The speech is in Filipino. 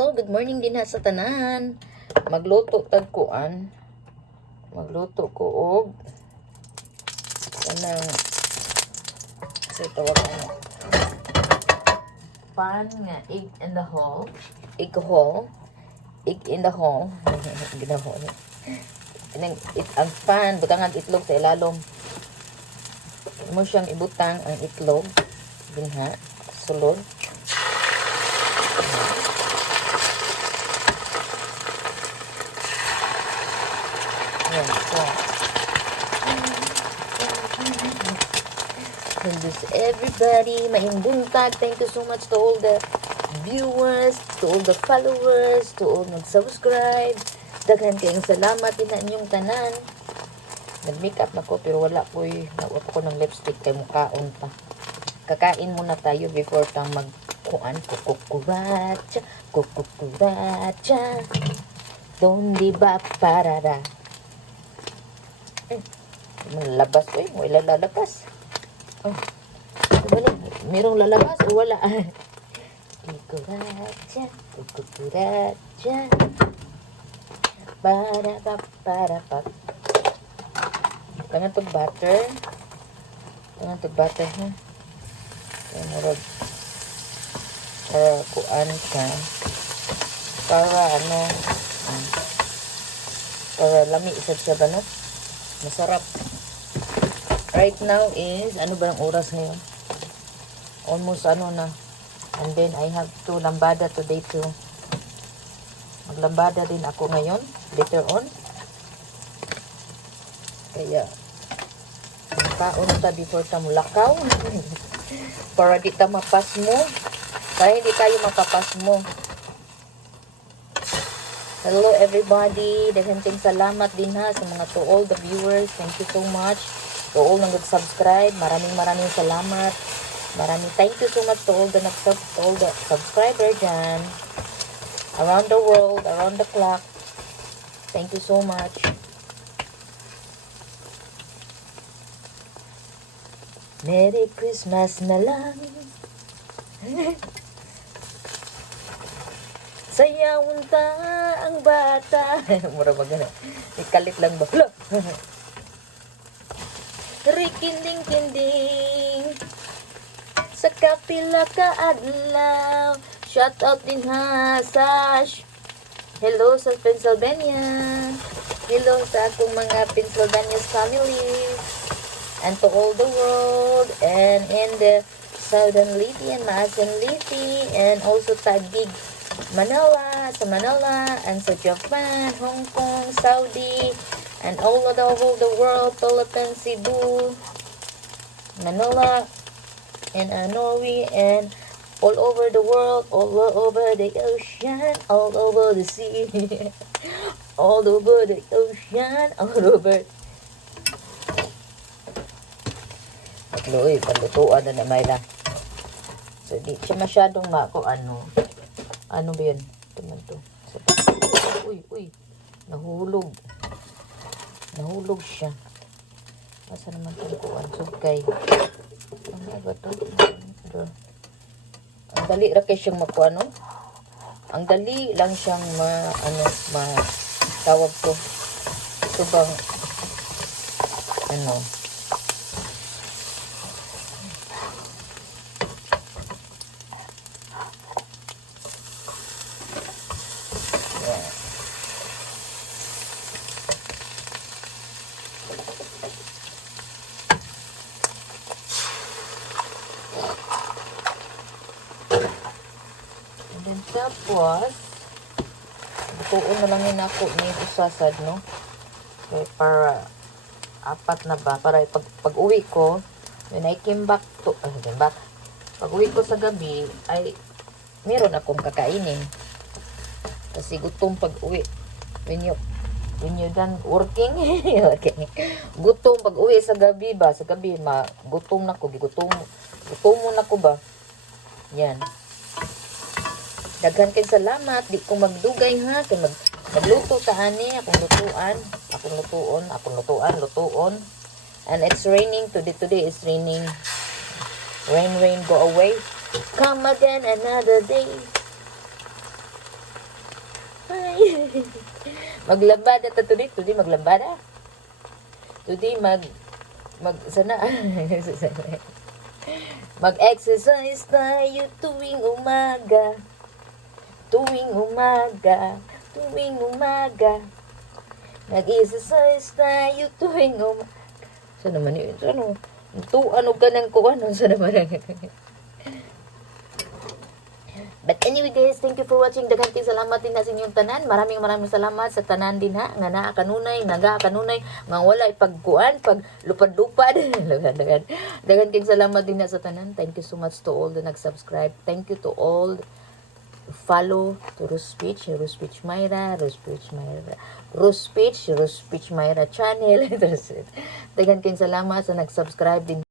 hello. Good morning din ha sa tanan. Magluto tagkuan. Magluto ko og kanang sa tawag ano. Pan nga egg in the hole. Egg hole. Egg in the hole. Ginahol. Ang pan, butangan itlog sa ilalom. Mo siyang ibutang ang itlog. Dinha. Sulod. Ayan, so. And this everybody, maayong buntag. Thank you so much to all the viewers, to all the followers, to all nag-subscribe. Daghan kayong salamat din na inyong tanan. Nag-makeup na ko pero wala ko ng lipstick kay mukhaon pa. Kakain muna tayo before tang magkuan kukukuracha, kukukuracha. Donde ba parara? Lalabas ko mo ilalabas. Oh. Merong lalabas o wala? Kukuracha, kukukuracha. Para. Tangan to butter. Ha. Kaya marag para kuan ka. Para ano, para lami isa siya ba no? Masarap. Right now is, ano ba ang oras ngayon? Almost ano na. And then I have to lambada today too. Maglambada din ako ngayon, later on. Kaya, paon ta before ta mulakaw. Para di ta mapas mo. Para hindi tayo mapapas mo. Hello everybody. Daghang salamat din ha sa mga to all the viewers. Thank you so much. To all nang nag-subscribe. Maraming salamat. Thank you so much to all the subscriber dyan. Around the world, around the clock. Thank you so much. Merry Christmas na lang. Sayawon ta ang bata. Mura ba gana? Ikalit lang ba? Rikinding-kinding sa kapila ka adlaw. Shout out din ha sa hello sa Pennsylvania. Hello sa akong mga Pennsylvania family. And to all the world. And in the Southern Leyte and Maasin Leyte. And also Taguig, Manila, sa Manila. And sa Japan, Hong Kong, Saudi. And all of the world. Philippines, Cebu, Manila. And Norway. And all over the world, all over the ocean, all over the sea, all over the ocean, all over. Magluoy, palutuan na may lang. So, di siya masyadong ano ba yun? Ito to. So, uy, nahulog siya. Masa naman itong kuwan? Sugkay. Ano ba ito? Ang dali ra kay siyang makuha, no? Ang dali lang siyang tawag ko. Ito bang, yeah. Tapos, butuon na lang yun ako ni usasad, no? Okay, para apat na ba? Para pag uwi ko, when I came back to, pag uwi ko sa gabi, ay meron akong kakainin. Kasi gutom pag uwi. When you done working, okay. Gutom pag uwi sa gabi ba? Sa gabi, gutom na ko. Gutom na ko ba? Yan. Daghan kay salamat, di ko magdugay ha, kay magluto ta ani, akong lutuon. And it's raining today is raining. Rain go away. Come again another day. Ay. Maglambada ta today maglambada. Today sana mag-exercise tayo tuwing umaga. Tuwing umaga. Mag-exercise tayo tuwing umaga. Saan naman yun? Ano ka ng kuwan? Saan naman But anyway guys, thank you for watching. Daghang salamat din na sa inyong tanan. Maraming salamat sa tanan din ha. Nga naa kanunay, naga kanunay, nga wala pagkuan, pag lupad-lupad. Daghang salamat din na sa tanan. Thank you so much to all the nag-subscribe. Thank you to all follow to Rose Peach Myra channel. Daghang salamat sa nag-subscribe din.